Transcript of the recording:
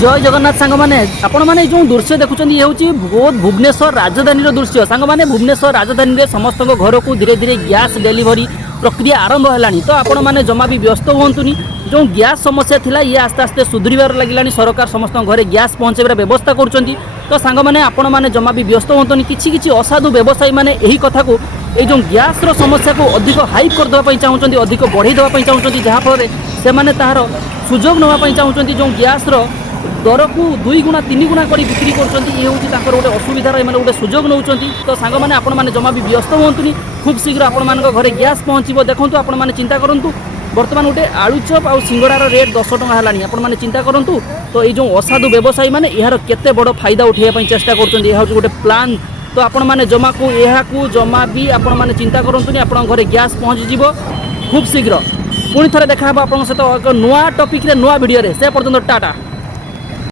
जय जगन्नाथ सांग मैंने आपण मैंने जो दृश्य देखुं ये हूँ बहुत भुवनेश्वर राजधानी दृश्य सांग मैंने भुवनेश्वर राजधानी में समस्त घर को धीरे धीरे गैस डेलीवरी प्रक्रिया आरंभ है तो आपण मैंने जमा भी व्यस्त हुंतुनि जो गैस समस्या थिला ये आस्ते आस्ते सुधरिबार लगिलानी सरकार समस्त घरे गैस पहुँचाइबार व्यवस्था करुँच तो सांग मैंने आपण मैंने जमा भी व्यस्त हुंतुनि किछि असाधु व्यवसायी मैंने यही कथा को ये जो गैस समस्या को अधिक हाइप करदेवाई चाहूँगी अधिक बढ़ई देवाई चाहूँगी जहाँफल से मैंने तार सुजोग नापी चाहूँगी जो गैस दर को 2 गुणा 3 गुणा कर बिक्री कर गोटे असुविधार एम गोटे सुजोग नौ तो सांग मैंने आपण मैंने जमा भी व्यस्त हुंतुनि खूब शीघ्र आपण मान घरे गैस पहुँचो देखो आपण मैंने चिंता करूँ बर्तमान गोटे आलुचप आ सिंगड़ार रेट 10 टଙ୍କା है आपण मैंने चिंता करूँ तो ये जो असाधु व्यवसायी मैंने यार केते बड़ फायदा उठाइबा चेष्टा कर गोटे प्लान तो आपण मैंने जमा को यह जमा भी आपण मैंने चिंता करूँ आपण घरे गैस पहुँची खूब शीघ्र पुणी थे देखा आप सहित एक नुआ टॉपिक नुआ वीडियो से पर्यंत टाटा।